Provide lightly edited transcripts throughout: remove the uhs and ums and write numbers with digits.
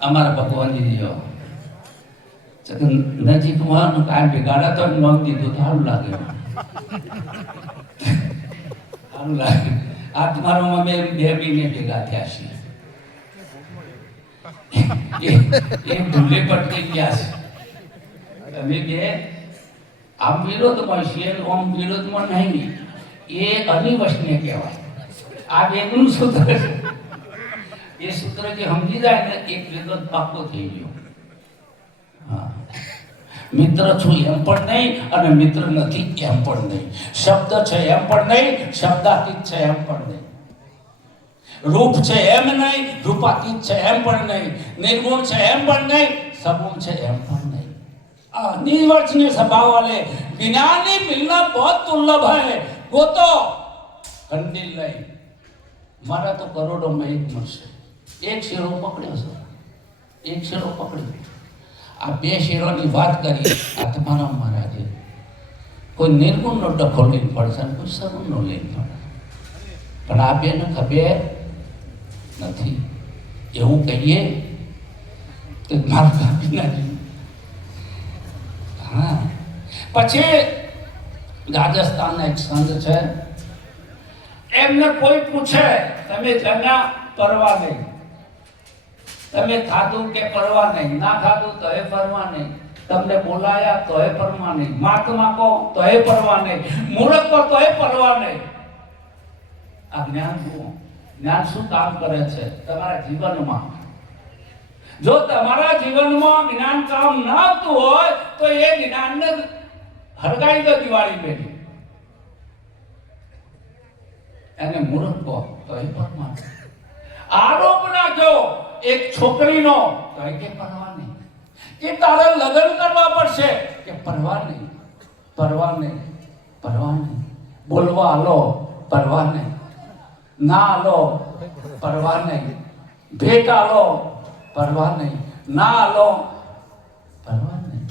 અમારા ભગવાનજી જો નજીકમાં કાંઈ ભેગાડા તો નોમ દીધું તો સારું લાગે, સારું લાગે. આ તમારામાં મેં 2 મહિને ભેગા થયા છીએ, એ ભૂલે પટકી ગયા છે. અમે બે આમ વિરોધમાં છીએ, આમ વિરોધમાં નહીં. એ અનિવશને કહેવાય. આ બેનું સૂત્ર છે. એ સૂત્ર જે સમજી જાય ને એક વિરોધ પાકો થઈ ગયો. હા, મિત્ર છું એમ પણ નહીં અને મિત્ર નથી એમ પણ નહીં. શબ્દ છે એમ પણ નહીં, શબ્દાતીત છે એમ પણ નહીં. રૂપ છે એમ નહીં, રૂપાતીત છે એમ પણ નહીં. निर्गुण છે એમ પણ નહીં, सगुण છે એમ પણ નહીં. निवर्चनीय स्वभाव वाले ज्ञानी मिलना बहुत दुर्लभ है. वो तो कंडील नहीं, मारा तो करोड़ों में एक મળશે. એક શેરો પકડ્યો છે, એક શેરો પકડ્યો. આ 2 શેરોની વાત કરી આ તમારા મહારાજે. કોઈ નિર્ગુણનો ડખો લઈને પડશે, કોઈ સગુણનો લઈને પડે, પણ આ બેને ખબર નથી. એવું કહીએ તો મારું કાપી નાખ્યું. હા, પછી રાજસ્થાનના એક સંત છે, એમને કોઈ પૂછે તમે જમ્યા? પરવા નહીં. તમે ખાધું કે પરવા નહીં? ના ખાધું તો એ પરવા નહીં. તમને બોલાયા તો એ પરવા નહીં. માત માગો તો એ પરવા નહીં. મૂર્ખ કહો તો એ પરવા નહીં. આ જ્ઞાન શું? જ્ઞાન શું કામ કરે છે તમારા જીવનમાં? જો તમારા જીવનમાં જ્ઞાન કામ ન આવતું હોય તો એ જ્ઞાનને હરગાઈ દો દિવાળી પેલી. એને મૂર્ખ કહો તો એ પરવા નહીં. આરોપ નાખ્યો એક છોકરીનો તો એ કે પરવા નહીં. કે તારે લગ્ન કરવા પડશે કે પરવા નહીં, પરવા નહીં, પરવા નહીં. બોલવા આલો પરવા નહીં, ના આલો પરવા નહીં, ભેટ આલો પરવા નહીં, ના આલો પરવા નહીં.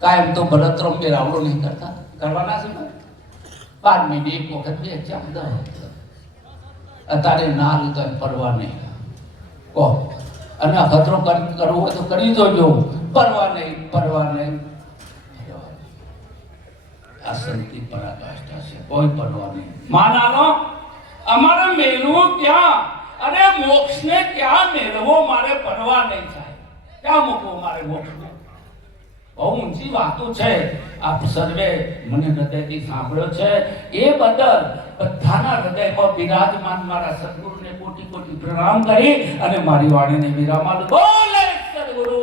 કાયમ તો ભરતરમ બે રાવડો નહીં કરતા, કરવાના છે. 12 મહિને એક વખત 2 એક્ઝામ દો. અત્યારે ના લીધો પરવા નહીં કહો. અને ખતરો કરવો હોય તો કરી જોજો. પરવા નહીં, પરવા નહીં. આ સંતિ પરાકાષ્ઠા છે, કોઈ પરવા નહીં. માનાનો અમારે મેળવું ક્યાં? અરે મોક્ષને ક્યાં મેળવો? મારે પરવા નહીં થાય. ક્યાં મૂકવો મારે મોક્ષને? બહુ ઊંચી વાતો છે. આપ સર્વે મને હૃદયથી સાંભળ્યો છે એ બદલ બધાના હૃદયમાં બિરાજમાન મારા સદગુરુને કોટી કોટી પ્રણામ કરી અને મારી વાણીને વિરામ આપું. બોલે સદગુરુ